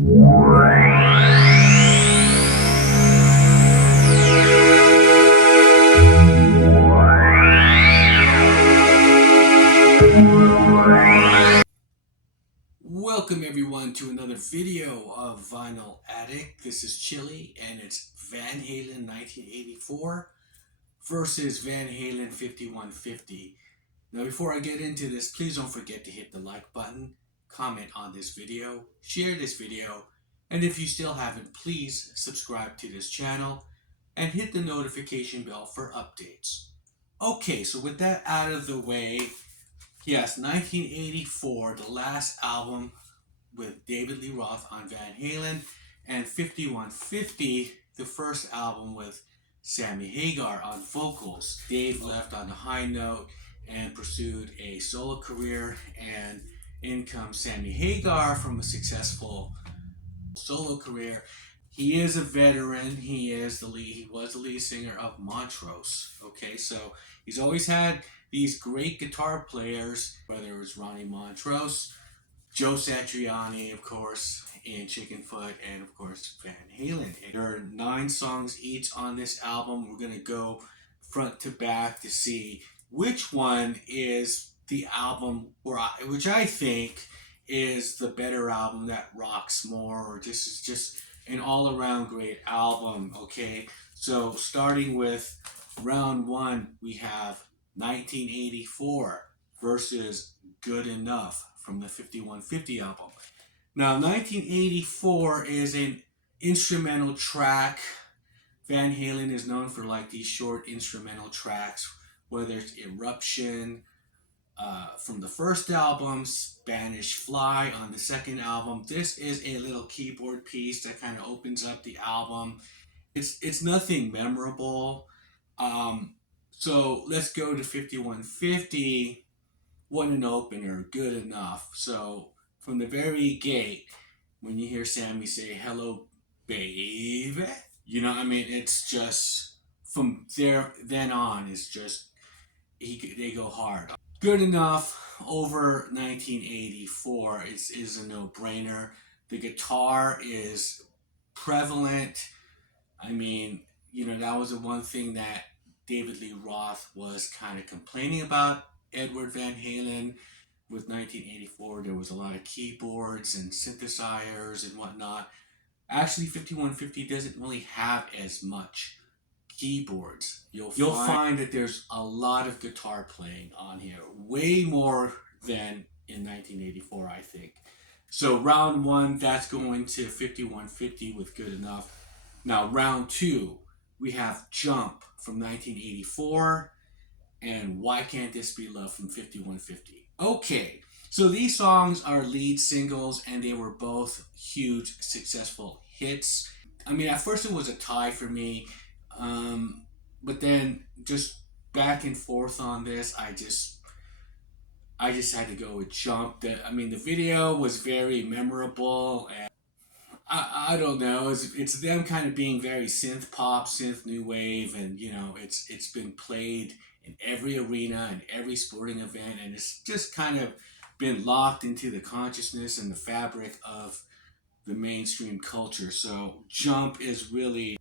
Welcome everyone to another video of Vinyl Addict. This is Chili and it's Van Halen 1984 versus Van Halen 5150. Now before I get into this, please don't forget to hit the like button, comment on this video, share this video, and if you still haven't, please subscribe to this channel and hit the notification bell for updates. Okay, so with that out of the way, yes, 1984, the last album with David Lee Roth on Van Halen, and 5150, the first album with Sammy Hagar on vocals. Dave left on a high note and pursued a solo career, and in comes Sammy Hagar from a successful solo career. He is a veteran. He was the lead singer of Montrose. Okay, so he's always had these great guitar players, whether it was Ronnie Montrose, Joe Satriani, of course, and Chickenfoot, and of course Van Halen. There are 9 songs each on this album. We're gonna go front to back to see which one is the album which I think is the better album that rocks more, or just an all-around great album. Okay, so starting with round 1, we have 1984 versus Good Enough from the 5150 album. Now 1984 is an instrumental track. Van Halen is known for like these short instrumental tracks, whether it's Eruption from the first album, Spanish Fly on the second album. This is a little keyboard piece that kind of opens up the album. It's nothing memorable. So let's go to 5150. What an opener, Good Enough. So from the very gate, when you hear Sammy say, "Hello, baby," you know, I mean, it's just from there then on, it's just they go hard. Good Enough over 1984 is a no-brainer. The guitar is prevalent. I mean, you know, that was the one thing that David Lee Roth was kind of complaining about Edward Van Halen with 1984. There was a lot of keyboards and synthesizers and whatnot. Actually, 5150 doesn't really have as much keyboards. You'll find that there's a lot of guitar playing on here, way more than in 1984, I think. So round 1, that's going to 5150 with Good Enough. Now round 2, we have Jump from 1984 and Why Can't This Be Love from 5150. Okay, so these songs are lead singles and they were both huge successful hits. I mean, at first it was a tie for me, but then just back and forth on this, I just had to go with Jump. I mean, the video was very memorable, and I don't know. It's them kind of being very synth pop, synth new wave, and you know, it's been played in every arena and every sporting event, and it's just kind of been locked into the consciousness and the fabric of the mainstream culture. So Jump is really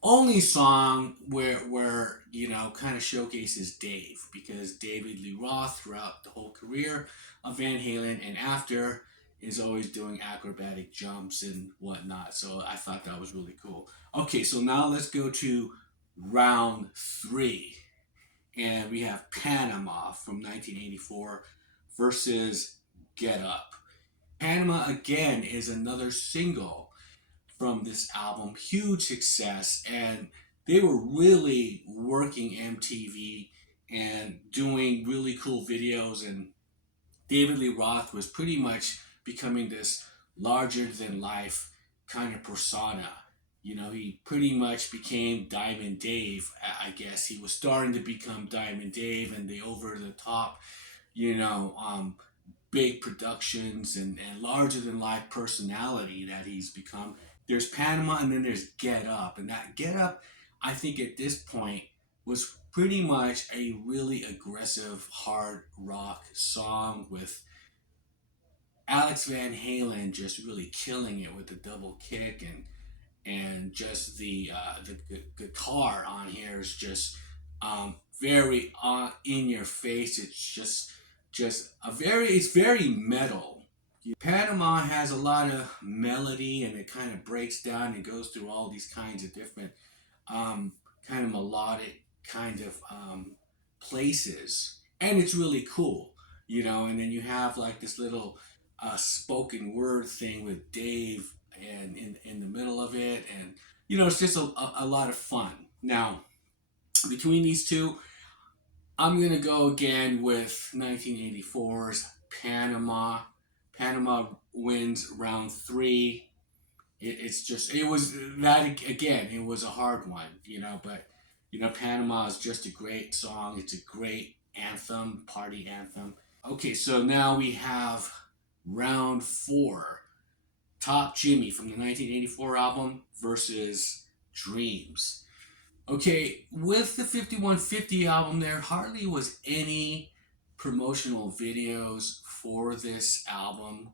only song where you know, kind of showcases Dave, because David Lee Roth throughout the whole career of Van Halen and after is always doing acrobatic jumps and whatnot. So I thought that was really cool. Okay, so now let's go to round 3. And we have Panama from 1984 versus Get Up. Panama, again, is another single from this album. Huge success. And they were really working MTV and doing really cool videos. And David Lee Roth was pretty much becoming this larger-than-life kind of persona. You know, he pretty much became Diamond Dave, I guess. He was starting to become Diamond Dave, and the over-the-top, you know, big productions and larger-than-life personality that he's become. There's Panama, and then there's Get Up. And that Get Up, I think at this point, was pretty much a really aggressive hard rock song with Alex Van Halen just really killing it with the double kick, and just the guitar on here is just very in your face. It's just a very it's very metal. Panama has a lot of melody, and it kind of breaks down and goes through all these kinds of different um, kind of melodic kind of places, and it's really cool, you know. And then you have like this little spoken word thing with Dave, and in the middle of it, and you know, it's just a lot of fun. Now, between these two, I'm gonna go again with 1984's Panama. Panama wins round three. It's just it was that again. It was a hard one, you know. But you know, Panama is just a great song. It's a great anthem, party anthem. Okay, so now we have round four. Top Jimmy from the 1984 album versus Dreams. Okay, with the 5150 album, there hardly was any promotional videos for this album.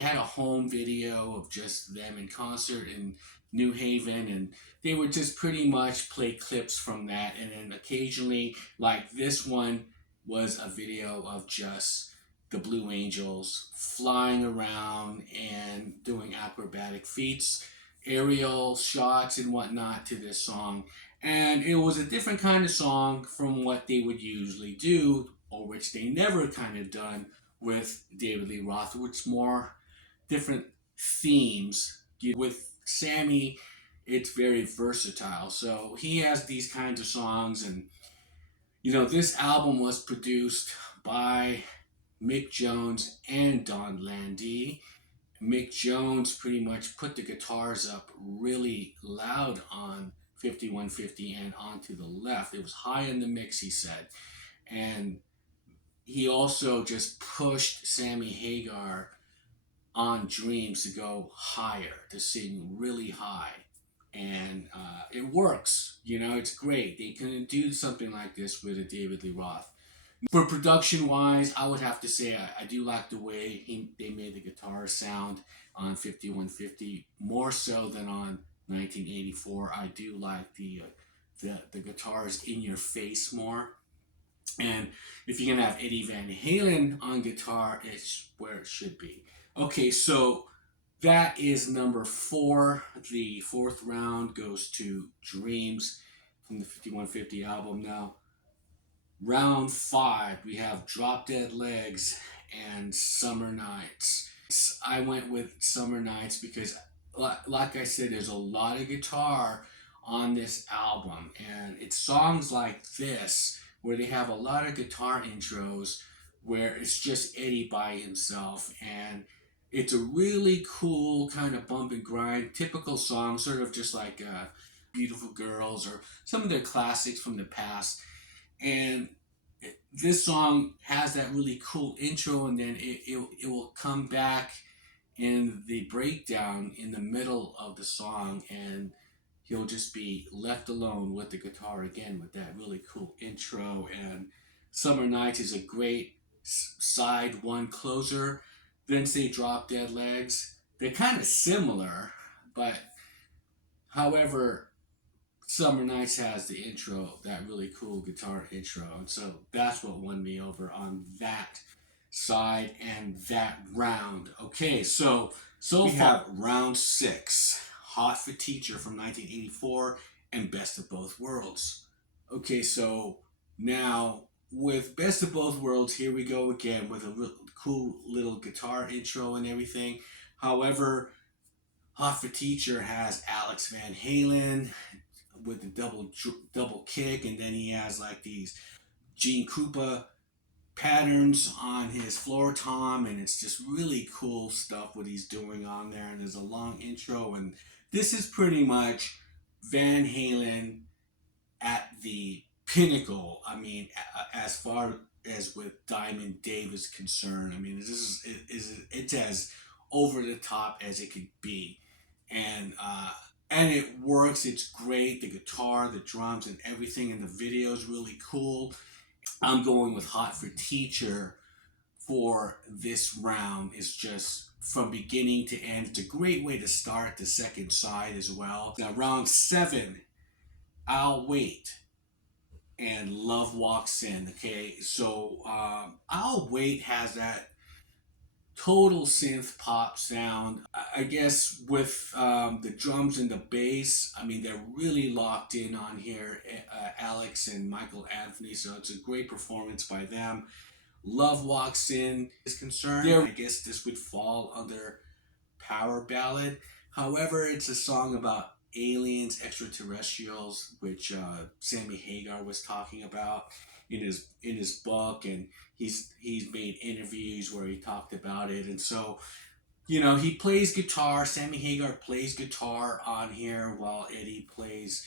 Had a home video of just them in concert in New Haven, and they would just pretty much play clips from that. And then occasionally, like this one, was a video of just the Blue Angels flying around and doing acrobatic feats, aerial shots, and whatnot to this song. And it was a different kind of song from what they would usually do, or which they never kind of done with David Lee Roth, which more different themes. With Sammy, it's very versatile. So he has these kinds of songs, and you know, this album was produced by Mick Jones and Don Landee. Mick Jones pretty much put the guitars up really loud on 5150 and onto the left. It was high in the mix, he said. And he also just pushed Sammy Hagar on Dreams to go higher, to sing really high. And it works, you know, it's great. They couldn't do something like this with a David Lee Roth. For production wise, I would have to say I do like the way they made the guitar sound on 5150 more so than on 1984. I do like the guitars in your face more. And if you're gonna have Eddie Van Halen on guitar, it's where it should be. Okay, so that is number four. The fourth round goes to Dreams from the 5150 album. Now, round five, we have Drop Dead Legs and Summer Nights. I went with Summer Nights because, like I said, there's a lot of guitar on this album, and it's songs like this where they have a lot of guitar intros where it's just Eddie by himself, and it's a really cool kind of bump and grind, typical song, sort of just like Beautiful Girls or some of their classics from the past. And this song has that really cool intro, and then it will come back in the breakdown in the middle of the song, and he'll just be left alone with the guitar again with that really cool intro. And Summer Nights is a great side one closer. Then say Drop Dead Legs. They're kind of similar, but however, Summer Nights has the intro, that really cool guitar intro, and so that's what won me over on that side and that round. Okay, so we have round six, Hot for Teacher from 1984 and Best of Both Worlds. Okay, so now with Best of Both Worlds, here we go again with a cool little guitar intro and everything. However, Hot for Teacher has Alex Van Halen with the double kick, and then he has like these Gene Krupa patterns on his floor tom, and it's just really cool stuff what he's doing on there. And there's a long intro, and this is pretty much Van Halen at the pinnacle. I mean, as far as with Diamond Dave is concerned, I mean, it's as over the top as it could be, and it works. It's great. The guitar, the drums, and everything in the video is really cool. I'm going with Hot for Teacher for this round is just from beginning to end. It's a great way to start the second side as well. Now, round 7, I'll Wait and Love Walks In. Okay, so I'll Wait has that total synth pop sound. I guess with the drums and the bass, I mean, they're really locked in on here, Alex and Michael Anthony, so it's a great performance by them. Love Walks In is concerned. I guess this would fall under power ballad. However, it's a song about aliens, extraterrestrials, which Sammy Hagar was talking about in his book, and he's made interviews where he talked about it, and so he plays guitar. Sammy Hagar plays guitar on here while Eddie plays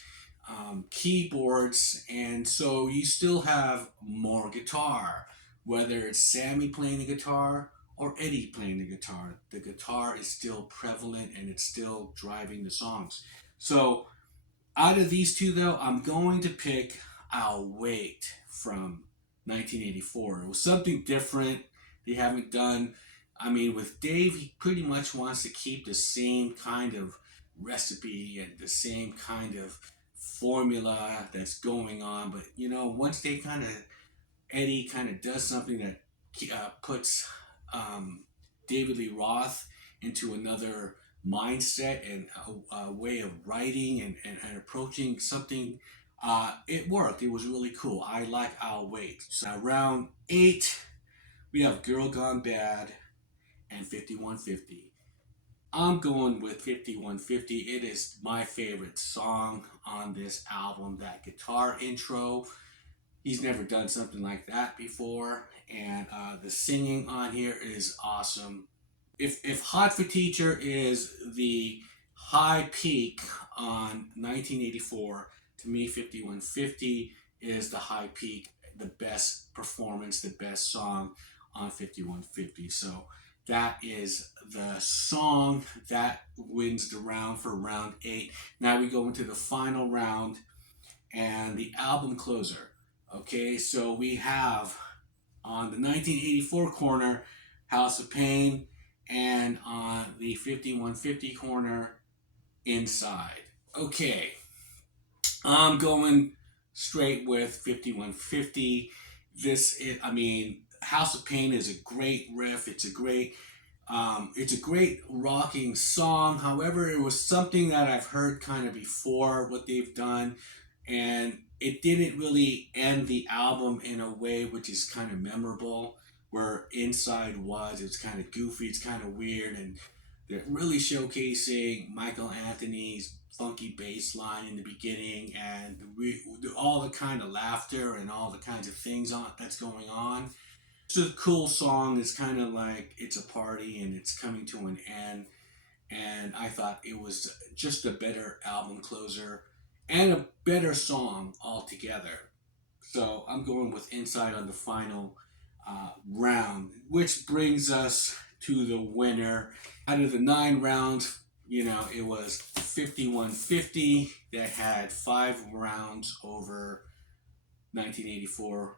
keyboards, and so you still have more guitar, whether it's Sammy playing the guitar or Eddie playing the guitar. The guitar is still prevalent and it's still driving the songs. So out of these two, though, I'm going to pick I'll Wait from 1984. It was something different they haven't done. I mean, with Dave, he pretty much wants to keep the same kind of recipe and the same kind of formula that's going on. But, once they Eddie kind of does something that puts David Lee Roth into another mindset and a way of writing and approaching something, it worked. It was really cool. I like I'll Wait. So round 8, we have Girl Gone Bad and 5150. I'm going with 5150. It is my favorite song on this album. That guitar intro, he's never done something like that before, and the singing on here is awesome. If Hot for Teacher is the high peak on 1984, to me 5150 is the high peak, the best performance, the best song on 5150. So that is the song that wins the round for round 8. Now we go into the final round and the album closer. Okay, so we have on the 1984 corner House of Pain, and on the 5150 corner Inside. Okay, I'm going straight with 5150. House of Pain is a great riff. It's a great rocking song. However, it was something that I've heard kind of before, what they've done, and it didn't really end the album in a way which is kind of memorable, where Inside was. It's kind of goofy, it's kind of weird, and they're really showcasing Michael Anthony's funky bass line in the beginning, and all the kind of laughter and all the kinds of things that's going on. It's a cool song. It's kind of like it's a party and it's coming to an end, and I thought it was just a better album closer and a better song altogether. So I'm going with Inside on the final round, which brings us to the winner. Out of the 9 rounds, it was 5150 that had 5 rounds over 1984,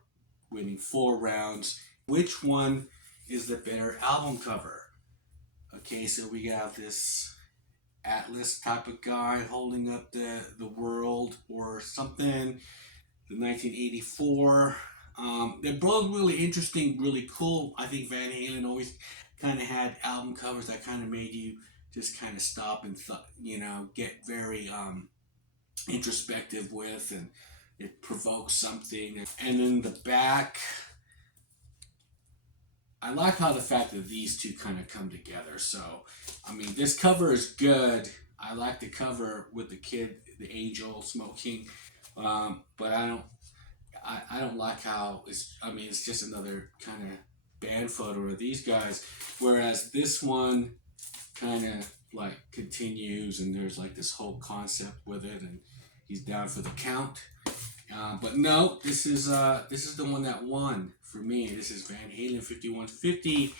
winning 4 rounds. Which one is the better album cover? Okay, so we have this Atlas type of guy holding up the world or something. The 1984. They're both really interesting, really cool. I think Van Halen always kind of had album covers that kind of made you just kind of stop and get very introspective with, and it provokes something. And then the back, I like how the fact that these two kind of come together. So, this cover is good. I like the cover with the kid, the angel smoking, but I don't like how it's just another kind of band photo of these guys, whereas this one kind of like continues, and there's like this whole concept with it, and he's down for the count. But no, this is the one that won for me. This is Van Halen 5150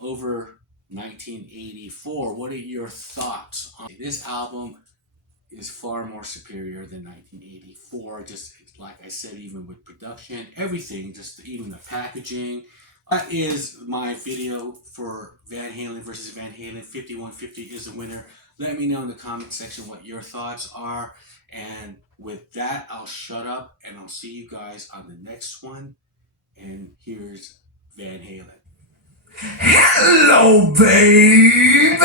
over 1984. What are your thoughts on this album? Is far more superior than 1984. Just like I said, even with production, everything, just even the packaging, That is my video for Van Halen versus Van Halen. 5150 is the winner. Let me know in the comment section what your thoughts are. And with that, I'll shut up and I'll see you guys on the next one. And here's Van Halen. Hello, baby!